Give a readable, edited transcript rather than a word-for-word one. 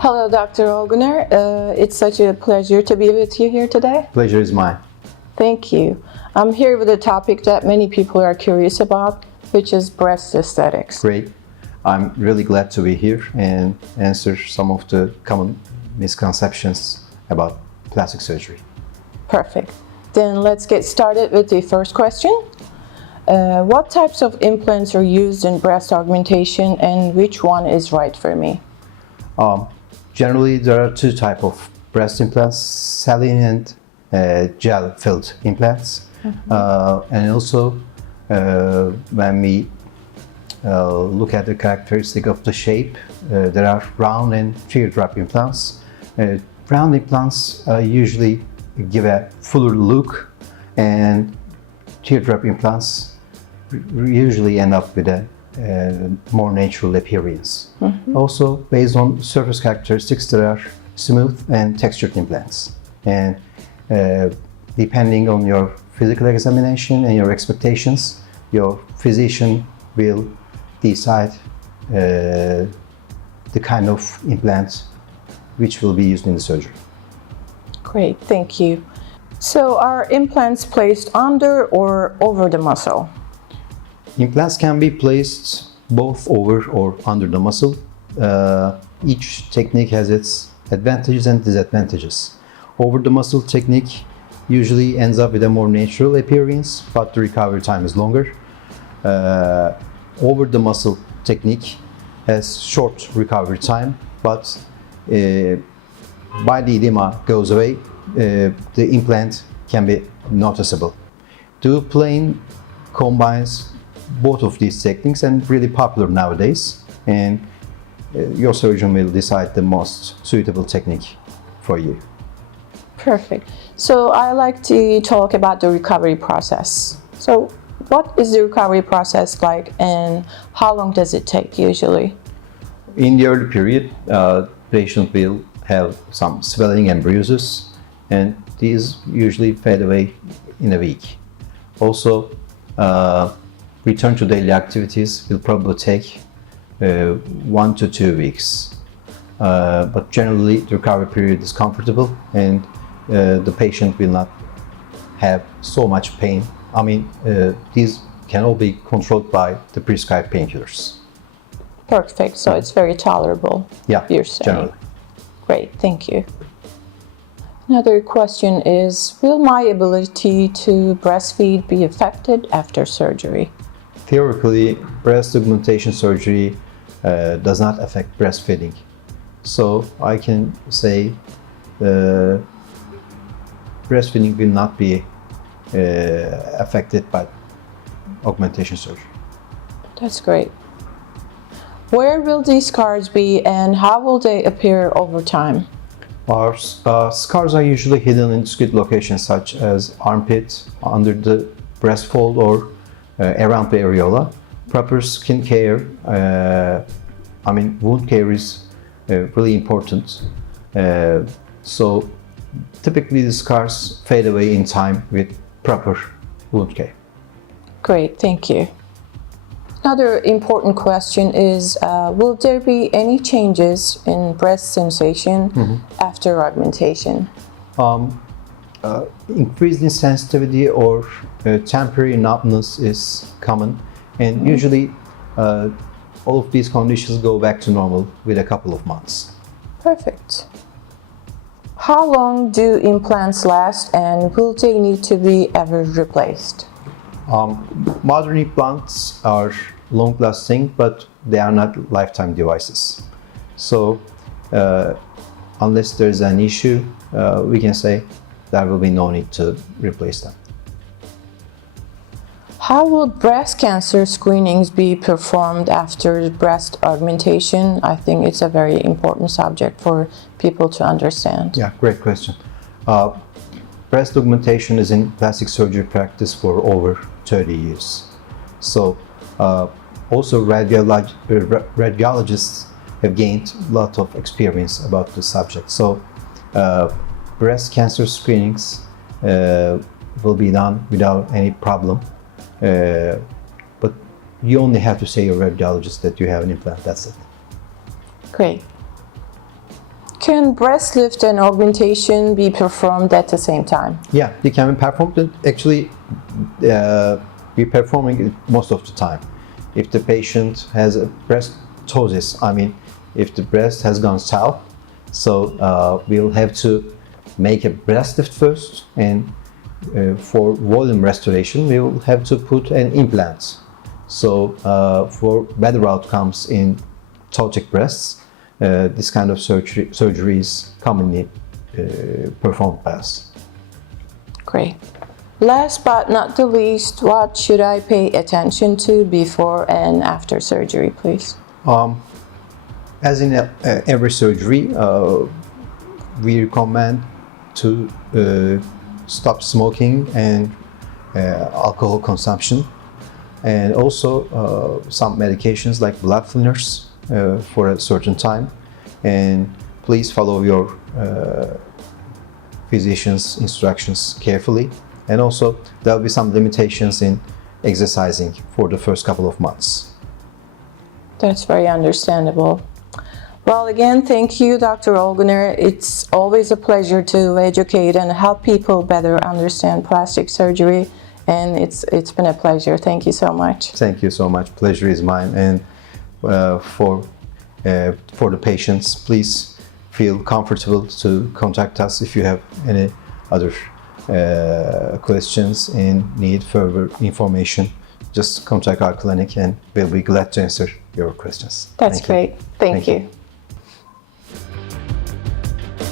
Hello, Dr. Olguner. It's such a pleasure to be with you here today. Pleasure is mine. Thank you. I'm here with a topic that many people are curious about, which is breast aesthetics. Great. I'm really glad to be here and answer some of the common misconceptions about plastic surgery. Perfect. Then let's get started with the first question. What types of implants are used in breast augmentation and which one is right for me? Generally, there are two types of breast implants, saline and gel-filled implants. And also, when we look at the characteristic of the shape, there are round and teardrop implants. Round implants usually give a fuller look, and teardrop implants usually end up with a more natural appearance. Also, based on surface characteristics, there are smooth and textured implants. And depending on your physical examination and your expectations, your physician will decide the kind of implant which will be used in the surgery. Great, thank you. So are implants placed under or over the muscle? Implants can be placed both over or under the muscle. Each technique has its advantages and disadvantages. Over the muscle technique usually ends up with a more natural appearance, but the recovery time is longer. Over the muscle technique has short recovery time, but by the edema goes away, the implant can be noticeable. Dual plane combines both of these techniques and really popular nowadays, and your surgeon will decide the most suitable technique for you. Perfect. So I like to talk about the recovery process. So what is the recovery process like and how long does it take usually? In the early period, patient will have some swelling and bruises, and these usually fade away in a week. Also, return to daily activities will probably take 1 to 2 weeks. But generally, the recovery period is comfortable and the patient will not have so much pain. I mean, these can all be controlled by the prescribed painkillers. Perfect. So it's very tolerable. Yeah, you're saying. generally. Great, thank you. Another question is, will my ability to breastfeed be affected after surgery? Theoretically, breast augmentation surgery does not affect breastfeeding. So I can say breastfeeding will not be affected by augmentation surgery. That's great. Where will these scars be and how will they appear over time? Our scars are usually hidden in discrete locations such as armpit, under the breast fold, or around the areola. Proper skin care, wound care is really important. So typically the scars fade away in time with proper wound care. Great, thank you. Another important question is, will there be any changes in breast sensation after augmentation? Increase in sensitivity or temporary numbness is common, and usually all of these conditions go back to normal with a couple of months. Perfect. How long do implants last and will they need to be ever replaced? Modern implants are long-lasting, but they are not lifetime devices. So unless there is an issue, we can say there will be no need to replace them. How will breast cancer screenings be performed after breast augmentation? I think it's a very important subject for people to understand. Yeah, great question. Breast augmentation is in plastic surgery practice for over 30 years. So also radiologists have gained a lot of experience about the subject. So breast cancer screenings will be done without any problem. But you only have to say to your radiologist that you have an implant, that's it. Great. Can breast lift and augmentation be performed at the same time? Yeah, they can be performed. And actually, we performing it most of the time. If the patient has a breast ptosis, I mean, if the breast has gone south, so we'll have to make a breast lift first, and for volume restoration, we will have to put an implant. So for better outcomes in ptotic breasts, this kind of surgery is commonly performed by us. Great. Last but not the least, what should I pay attention to before and after surgery, please? As in every surgery, we recommend to stop smoking and alcohol consumption, and also some medications like blood thinners for a certain time. And please follow your physician's instructions carefully. And also there will be some limitations in exercising for the first couple of months. That's very understandable. Well, again, thank you, Dr. Olguner. It's always a pleasure to educate and help people better understand plastic surgery, and it's been a pleasure. Thank you so much. Thank you so much. Pleasure is mine. And for the patients, please feel comfortable to contact us if you have any other questions and need further information. Just contact our clinic and we'll be glad to answer your questions. That's great. Thank you.